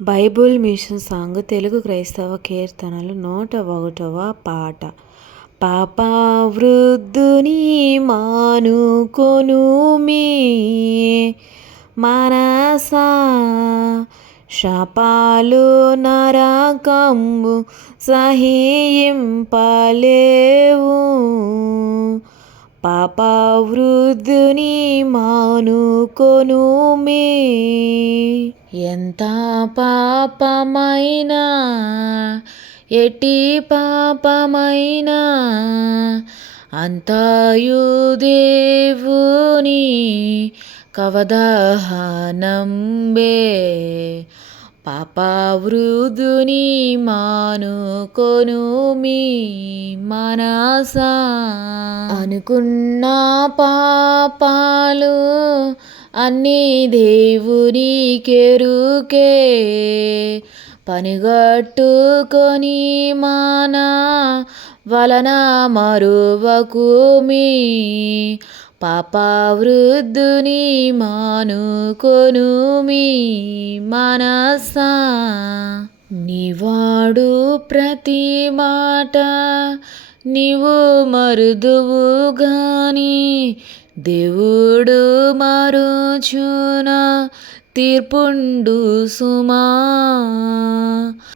Bible machine song Telugu క్రైస్తవ కీర్తనలు నూట ఒకటవ పాట. పాప వృద్ధుని మానుకొను మీ మనసా. శాపాలు నరకంబు సహింపలేవు. పాప వృద్ధుని మానుకొను మీ ఎంత పాపమైనా ఎట్టి పాపమైనా అంతయు దేవుని కవదహనంబే. పాపవృదుని మానుకొను మీ మనసా. అనుకున్న పాపాలు అన్నీ దేవుని కెరుకే పనిగట్టుకొని మాన వలన మరువకు మీ పాప మానుకొను మీ మనసా. నివాడు ప్రతి మాట నీవు మరుదువు గాని దేవుడు మరుచున తీర్పుండు సుమా.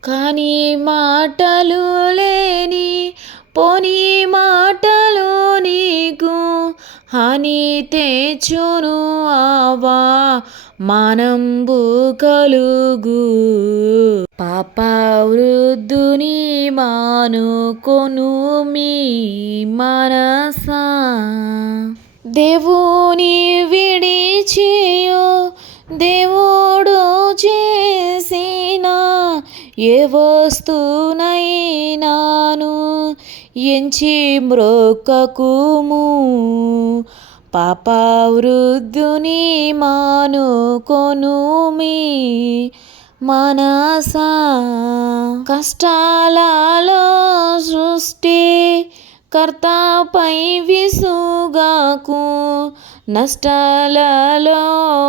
కానీ మాటలు లేని పోని మాటలు నీకు హాని తెచ్చును ఆవా. మానంబు కలుగు పాప వృద్ధుని మాను కొను మీ మనసా. దేవుని విడిచియో దేవుడు చేసిన ఏ వస్తునైనాను ఎంచి మ్రొక్కకుము పాప వృద్ధుని మానుకొను మీ మనసా. కష్టాలలో సృష్టి కర్తపై విసుగాకు నష్టాలలో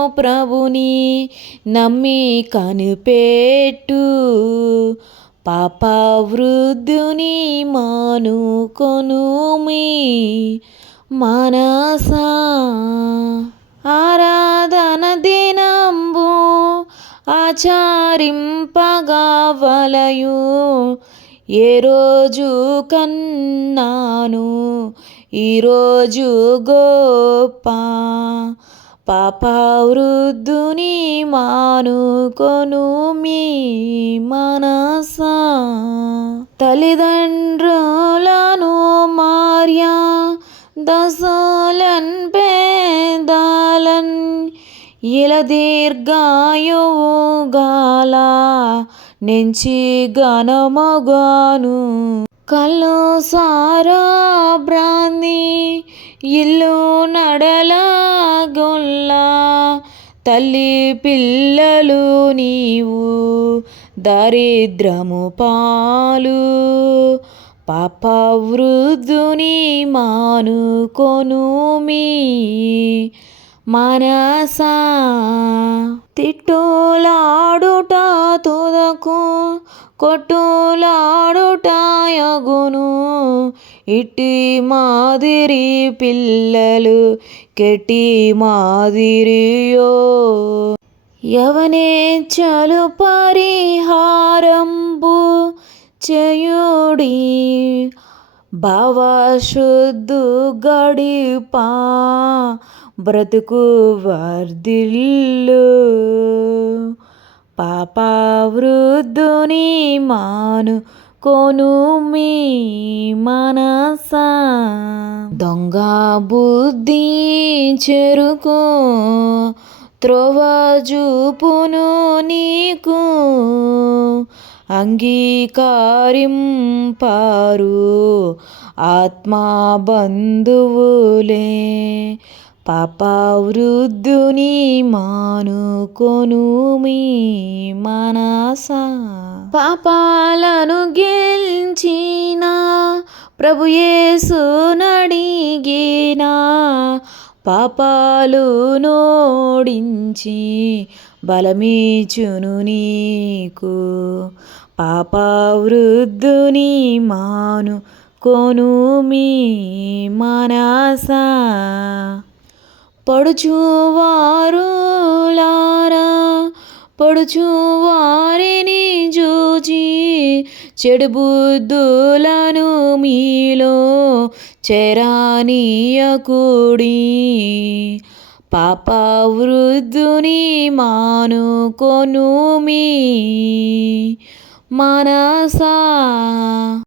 ప్రభుని నమ్మి కనిపెట్టు. పాప వృద్ధుని మానుకొను మీ ఆరాధన దినంబు ఆచరింపగవలయు ఏ రోజు కన్నాను ఈరోజు గోప పాప వృద్ధుని మానుకొను మీ మనస. తల్లిదండ్రులను మార్యా దశలన్ పేదాలన్. ఇలా దీర్ఘాయువు నెంచి గనమగాను కళ్ళు సారా బ్రాంది ఇల్లు నడల గొల్ల. తల్లి పిల్లలు నీవు దరిద్రము పాలు. పాప వృద్ధుని మానుకొను మీ. మనసా తిట్టులాడుట తుదకు కొట్టులాడుటయగును ఇట్టి మాదిరి పిల్లలు కెటి మాదిరియో. ఎవనే చలు పరిహారంబు చేయుడి భవశుద్ధు గడిపా బ్రతుకు వర్ధిల్లు. పాప వృద్ధుని మాను కొను మీ మనస. దొంగ బుద్ధి చెరుకు త్రోవ చూపును నీకు. అంగీకారింపారు ఆత్మా బంధువులే. వృద్ధుని మానుకొను మీ మనసా. పాపాలను గెలిచిన ప్రభుయేసు నడిగిన పాపాలు నోడించి బలమీచును నీకు. పాప వృద్ధుని మాను కొను మీ మనసా. పడుచువారులారా పడుచువారిని చూచి చెడు బుద్ధులను మీలో చెరానీయకుడి. పాప వృద్ధుని మానుకొను మీ మనసా